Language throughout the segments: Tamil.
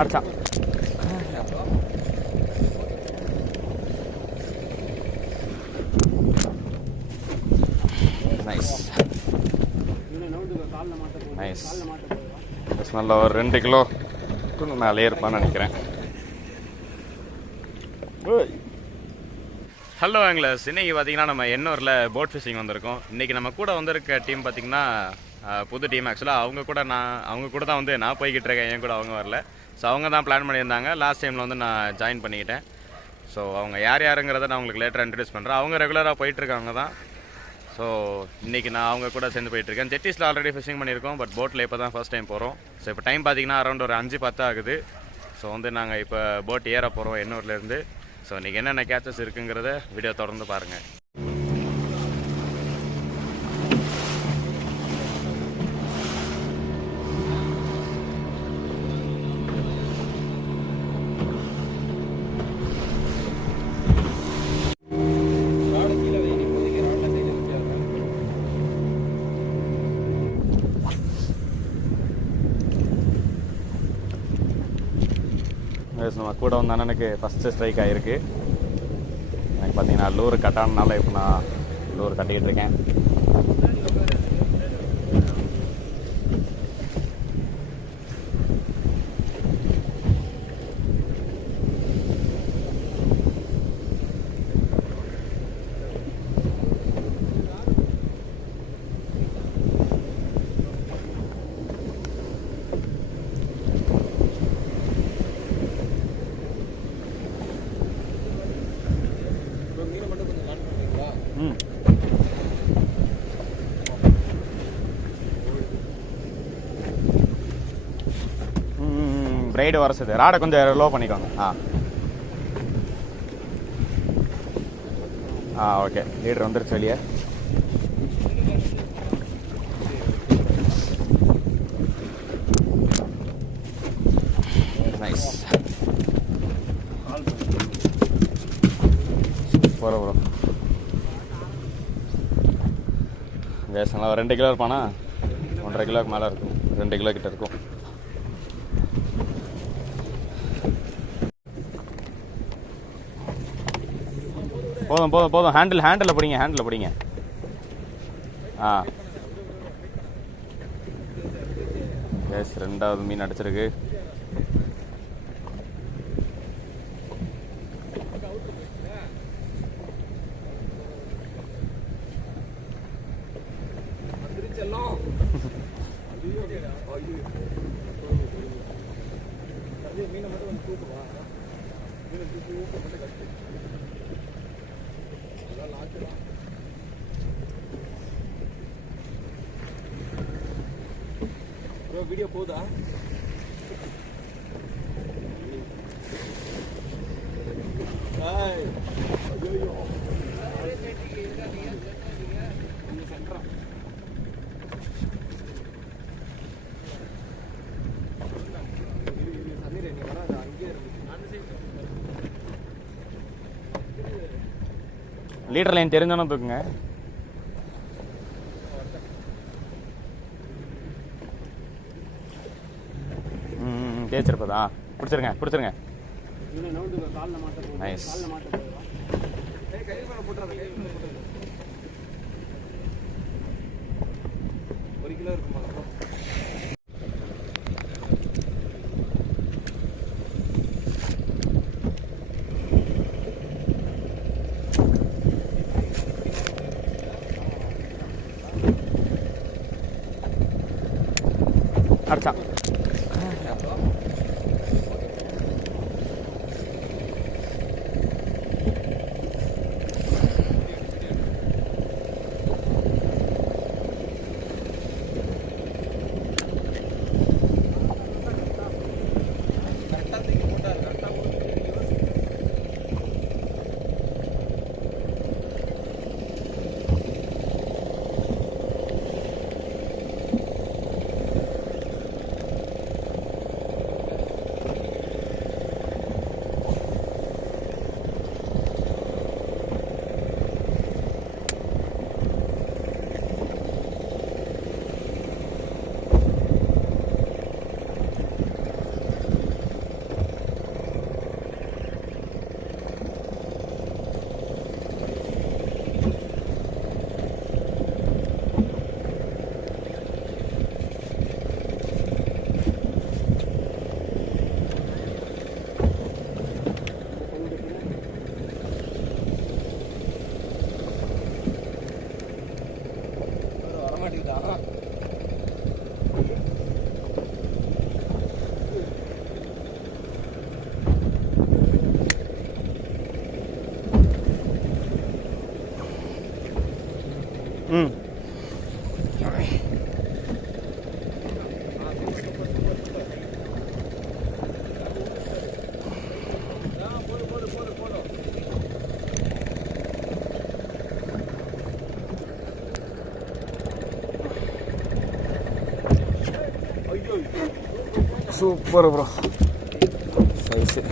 அடிச்சான். Nice nice. நல்ல ஒரு 2 கிலோ மேலே இருப்பான்னு நினைக்கிறேன். ஹலோ ஆங்கிலர்ஸ், இன்றைக்கி பார்த்தீங்கன்னா நம்ம எண்ணூரில் போட் ஃபிஷிங் வந்திருக்கோம். இன்றைக்கி நம்ம கூட வந்திருக்க டீம் பார்த்திங்கன்னா புது டீம். ஆக்சுவலாக அவங்க கூட தான் வந்து நான் போய்கிட்டு இருக்கேன், என் கூட அவங்க வரல. ஸோ அவங்க தான் பிளான் பண்ணியிருந்தாங்க. லாஸ்ட் டைமில் வந்து நான் ஜாயின் பண்ணிக்கிட்டேன். ஸோ அவங்க யார் யாருங்கிறத நான் உங்களுக்கு லேட்டராக இன்ட்ரடியூஸ் பண்ணுறேன். அவங்க ரெகுலராக போயிட்டுருக்காங்க தான். ஸோ இன்றைக்கி நான் அவங்க கூட சேர்ந்து போயிட்டுருக்கேன். ஜெட்டிஸில் ஆல்ரெடி ஃபிஷிங் பண்ணியிருக்கோம், பட் போட்டில் இப்போ தான் ஃபஸ்ட் டைம் போகிறோம். ஸோ இப்போ டைம் பார்த்திங்கன்னா அரௌண்ட் ஒரு 5-10 ஆகுது. ஸோ வந்து நாங்கள் இப்போ போட் ஏற போகிறோம் எண்ணூர்லேருந்து. ஸோ இன்றைக்கி என்னென்ன கேச்சஸ் இருக்குங்கிறத வீடியோ தொடர்ந்து பாருங்கள். நம்ம கூட வந்த அண்ணனுக்கு ஃபஸ்ட்டு ஸ்ட்ரைக் ஆகிருக்கு. எனக்கு பார்த்தீங்கன்னா லூர் கட்டானனால இப்போ நான் லூர் கட்டிக்கிட்டு இருக்கேன். பிரைடு வரசுது. ராடை கொஞ்சம் லோ பண்ணிக்கோங்க. ஓகே. லீடர் வந்துருச்சு வெளியே. நைஸ். ப்ரோ கேஸ் நல்லா 2 கிலோ இருப்பானா? 1.5 கிலோக்கு மேலே இருக்கும். 2 கிலோ கிட்ட இருக்கும். போதும் போதும் போதும். ஹேண்டில் பிடிங்க. கேஸ் 2வது மீன் அடிச்சிருக்கு. வீடியோ போதா? லீடர் லைன் தெரிஞ்சோன்னு தூக்குங்க. தேய்ச்சிருப்பதா? பிடிச்சிருங்க. நைஸ். ஒரு கிலோ இருக்குமா? அடிச்சான். Super bro size.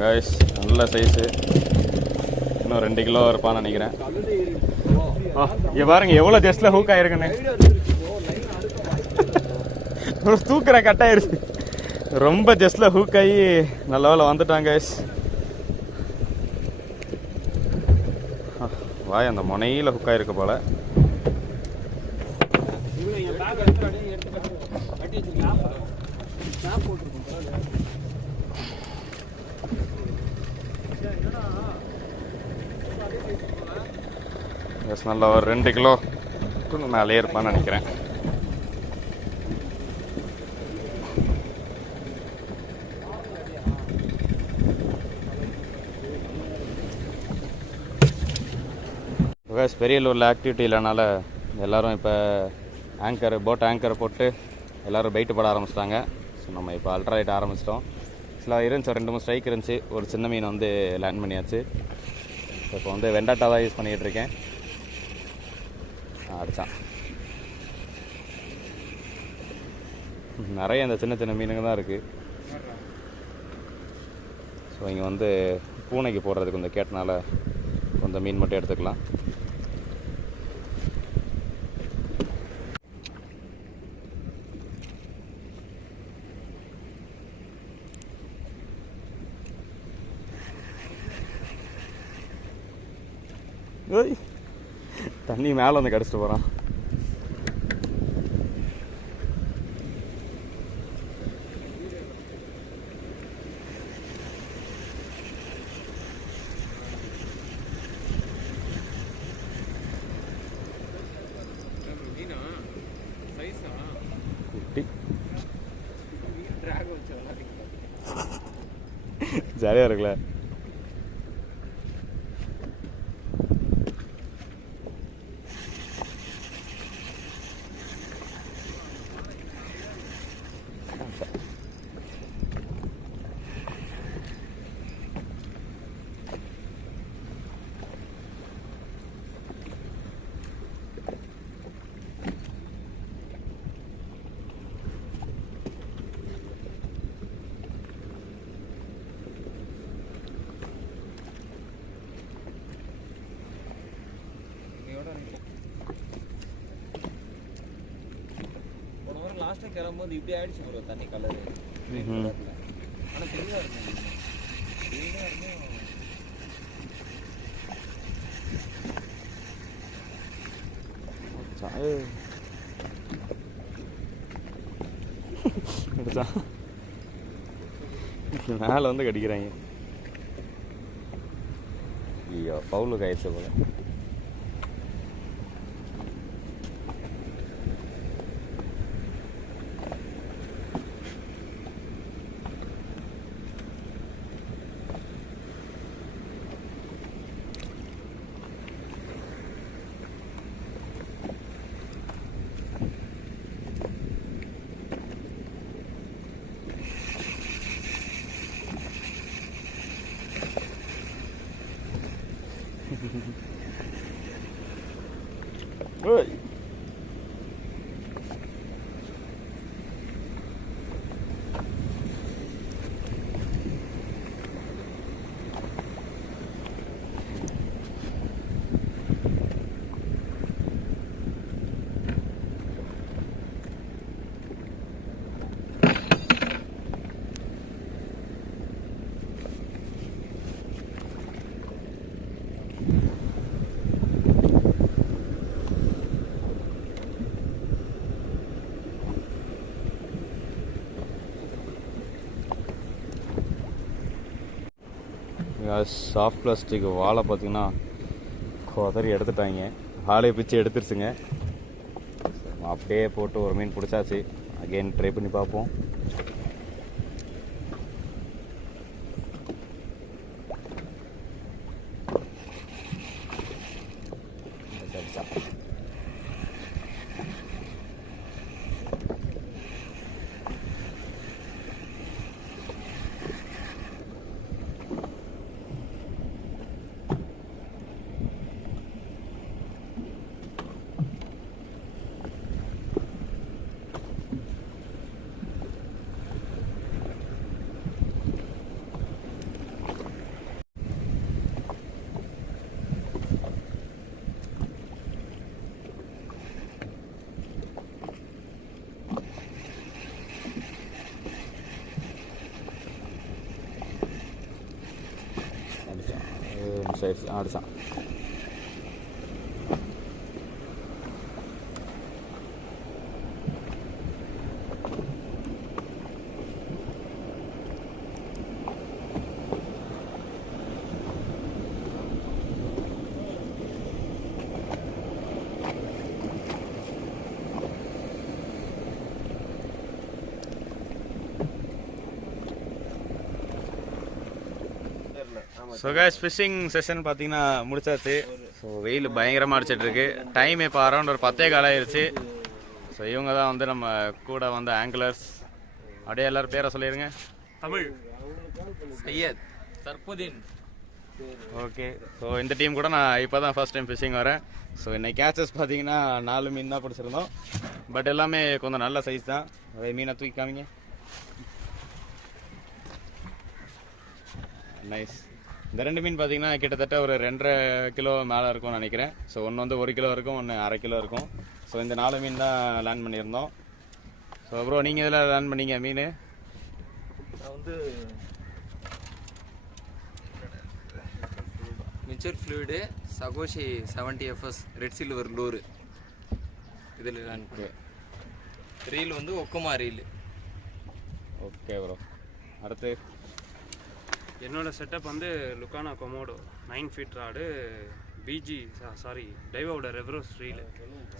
கைஸ் நல்ல சைஸு, இன்னும் 2 கிலோ இருப்பான்னு நினைக்கிறேன். இங்கே பாருங்க எவ்வளோ ஜஸ்ட்டில் ஹூக் ஆயிருக்குன்னு. தூக்குற கட் ஆயிருச்சு. ரொம்ப ஜஸ்ட்டில் ஹூக் ஆகி நல்ல வேலை வந்துட்டாங்க கைஸ். வாய் அந்த முனையில் ஹுக் ஆயிருக்கு போல. எஸ் நல்லா ஒரு 2 கிலோ மேலே இருப்பான்னு நினைக்கிறேன். பெரியலூரில் ஆக்டிவிட்டி இல்லைனால எல்லோரும் இப்போ போட் ஆங்கரை போட்டு எல்லோரும் பைட்டு போட ஆரம்பிச்சிட்டாங்க. ஸோ நம்ம இப்போ அல்ட்ராலைட் ஆரம்பிச்சிட்டோம். சில இருந்துச்சு, 2-3 ஸ்ட்ரைக் இருந்துச்சு. ஒரு சின்ன மீன் வந்து லேண்ட் பண்ணியாச்சு. இப்போ வந்து வெண்டாட்டா தான் யூஸ் பண்ணிக்கிட்டு இருக்கேன். அடித்தான். நிறைய இந்த சின்ன சின்ன மீனுங்க தான் இருக்குது. ஸோ இங்கே வந்து பூனைக்கு போடுறதுக்கு கொஞ்சம் கேட்டனால கொஞ்சம் மீன் மட்டும் எடுத்துக்கலாம். தண்ணி மேலே வந்து கடிச்சிட்டு போகிறான். குட்டி ஜாலியாக இருக்குல்ல. லாஸ்ட்டாக கிளம்பும்போது இப்படி ஆயிடுச்சு ப்ரோ தண்ணி கலரு. ஆனால் தெளிவாக இருக்கும். மேலே வந்து கடிக்கிறாங்க. ஐயோ பவுலுக்கு ஆயிடுச்சு போல. Oi. சாஃப்ட் பிளாஸ்டிக் வாழை பார்த்திங்கன்னா குதறி எடுத்துட்டாங்க. வாழையை பிச்சு எடுத்துருச்சுங்க. அப்படியே போட்டு ஒரு மீன் பிடிச்சாச்சு. அகெயின் ட்ரை பண்ணி பார்ப்போம். சரி அடிச்சான். ஸோ கைஸ் ஃபிஷிங் செஷன் பார்த்தீங்கன்னா முடிச்சாச்சு. ஸோ வெயில் பயங்கரமாக அடிச்சிட்ருக்கு. டைம் இப்போ அரௌண்ட் ஒரு 10:15 ஆயிடுச்சு. ஸோ இவங்க தான் வந்து நம்ம கூட வந்த ஆங்கிலர்ஸ். அப்படியே எல்லோரும் பேரை சொல்லிடுங்க. தமிழ், சையத், சர்புதீன். ஓகே. ஸோ இந்த டீம் கூட நான் இப்போ தான் ஃபர்ஸ்ட் டைம் ஃபிஷிங் வரேன். ஸோ இன்னைக்கு கேச்சஸ் பார்த்தீங்கன்னா 4 மீன் தான் பிடிச்சிருந்தோம். பட் எல்லாமே கொஞ்சம் நல்ல சைஸ் தான். அதே மீனை தூக்கி காமிங்க. நைஸ். இந்த 2 மீன் பார்த்தீங்கன்னா கிட்டத்தட்ட ஒரு 2.5 கிலோ மேலே இருக்கும்னு நினைக்கிறேன். ஸோ ஒன்று வந்து 1 கிலோ இருக்கும், ஒன்று 1/2 கிலோ இருக்கும். ஸோ இந்த 4 மீன் தான் லேண்ட் பண்ணியிருந்தோம். ஸோ ப்ரோ நீங்கள் இதில் லேண்ட் பண்ணீங்க மீன்? நான் வந்து மிச்சர் ஃப்ளூயிடு சகோஷி 70FS ரெட் சில்வர் லூரு இதில் லேண்ட் பண்ணேன். ரீல் வந்து ஒக்குமா ரீல். Okay bro. அடுத்து என்னோட செட்டப் வந்து லுக்கானா கொமோடோ 9 ஃபீட் ராடு, பிஜி டைவோட ரெவரோஸ் ரீல்.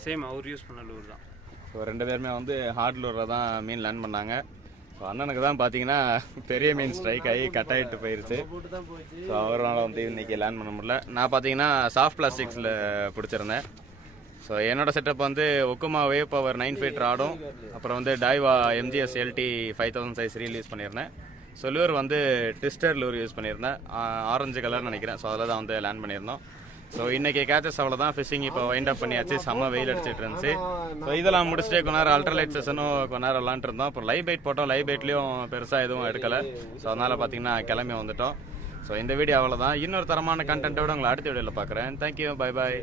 சேம் அவர் யூஸ் பண்ண லூர் தான். ஸோ 2 பேருமே வந்து ஹார்ட் லூரில் தான் மீன் லேண்ட் பண்ணாங்க. ஸோ அண்ணனுக்கு தான் பார்த்தீங்கன்னா பெரிய மீன் ஸ்ட்ரைக் ஆகி கட் ஆகிட்டு போயிடுச்சு. ஸோ அவரால் வந்து இன்றைக்கி லேண்ட் பண்ண முடியல. நான் பார்த்தீங்கன்னா சாஃப்ட் பிளாஸ்டிக்ஸில் பிடிச்சிருந்தேன். ஸோ என்னோடய செட்டப் வந்து ஒக்குமா வேவ் பவர் 9 ஃபீட் ராடும், அப்புறம் வந்து டைவா MGS LT 5000 size reel use பண்ணியிருந்தேன். ஸோ லூர் வந்து ட்விஸ்டர் லூர் யூஸ் பண்ணியிருந்தேன். ஆரஞ்சு கலர்னு நினைக்கிறேன். ஸோ அதில் தான் வந்து லேண்ட் பண்ணியிருந்தோம். ஸோ இன்றைக்கி கேச்சஸ் அவ்வளோதான். ஃபிஷிங் இப்போ வைண்ட் அப் பண்ணியாச்சு. செம்ம வெயில் அடிச்சிட்டு இருந்துச்சு. ஸோ இதெல்லாம் முடிச்சுட்டு கொஞ்ச நேரம் அல்ட்ராலைட் செஷனும் கொஞ்ச நேரம் விளாண்டுருந்தோம். அப்புறம் லைவ் பைட் போட்டோம். லைவ் பைட்லேயும் பெருசாக எதுவும் எடுக்கலை. ஸோ அதனால் பார்த்தீங்கன்னா கிளம்பி வந்துட்டோம். ஸோ இந்த வீடியோ அவ்வளோதான். இன்னொரு தரமான கண்டென்ட்டோட உங்களை அடுத்த வீடியோவில் பார்க்குறேன். Thank you, bye bye.